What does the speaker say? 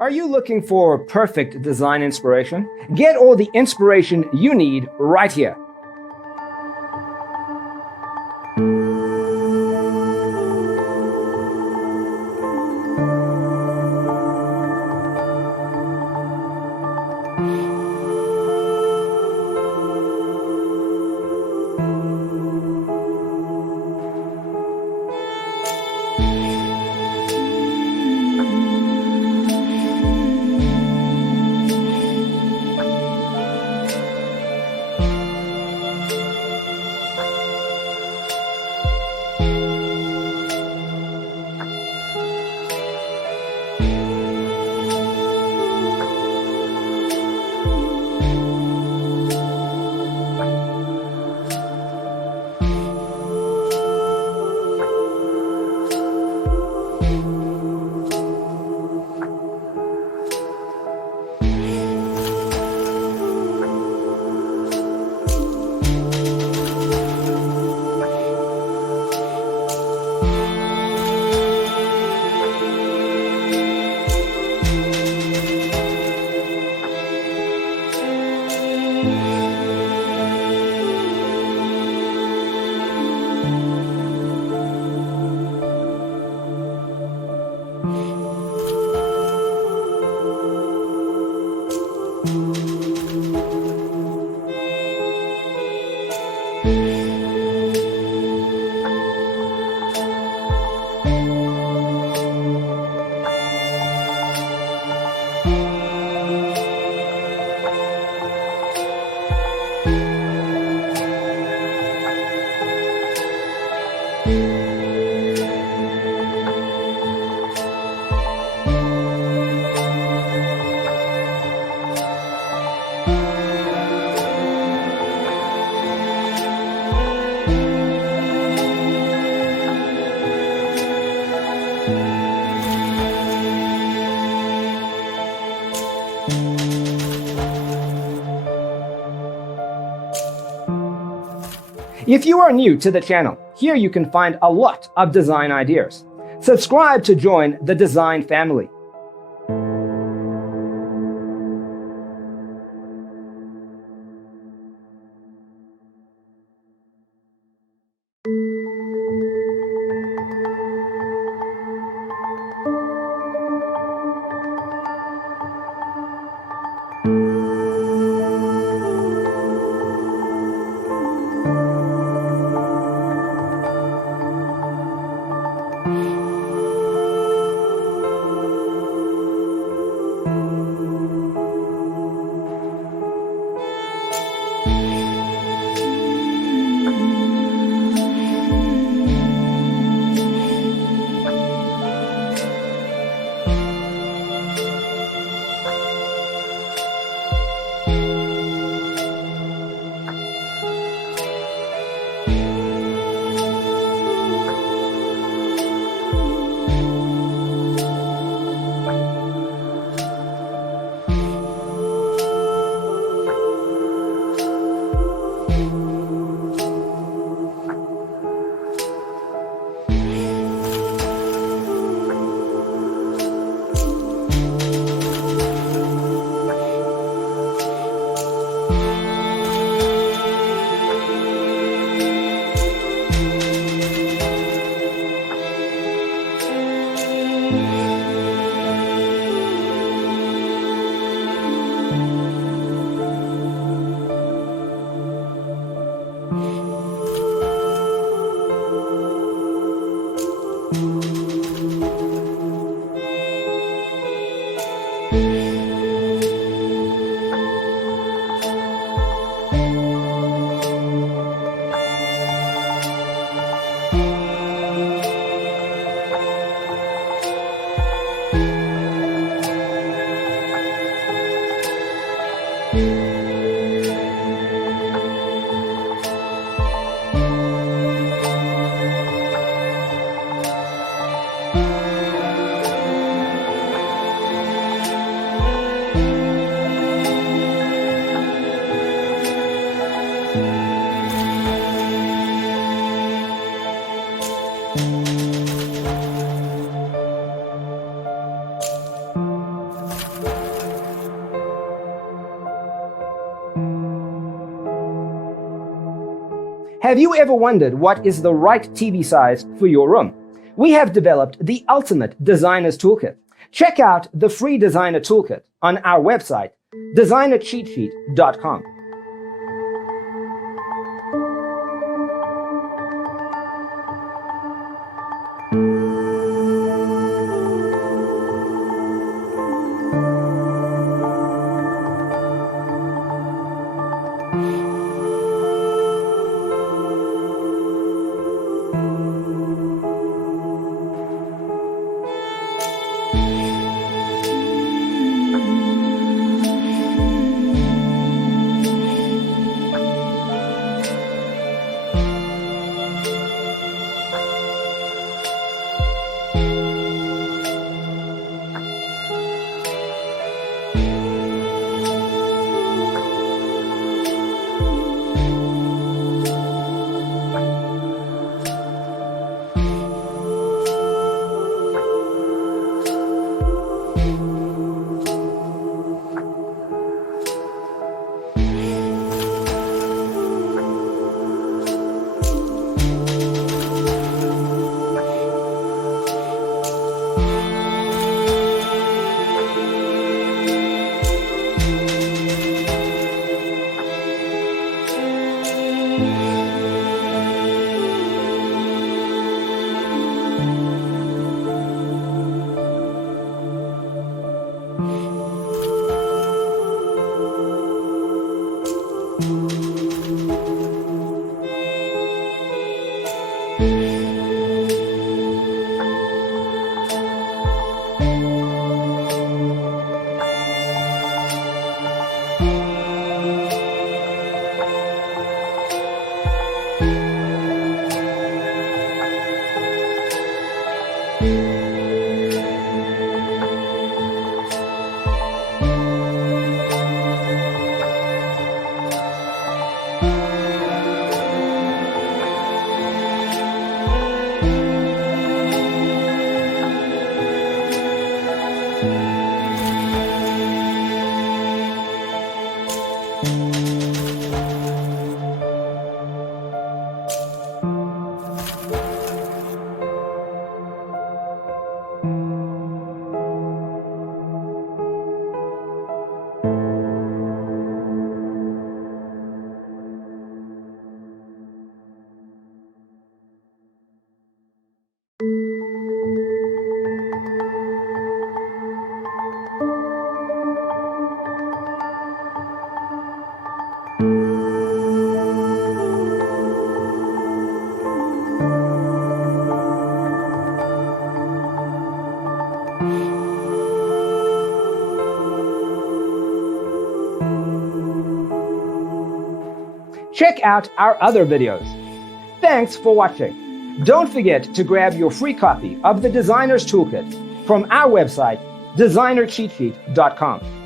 Are you looking for perfect design inspiration? Get all the inspiration you need right here. If you are new to the channel, here you can find a lot of design ideas. Subscribe to join the design family. Have you ever wondered what is the right TV size for your room? We have developed the ultimate designer's toolkit. Check out the free designer toolkit on our website, designercheatsheet.com. Check out our other videos. Thanks for watching. Don't forget to grab your free copy of the Designer's Toolkit from our website, designercheatsheet.com.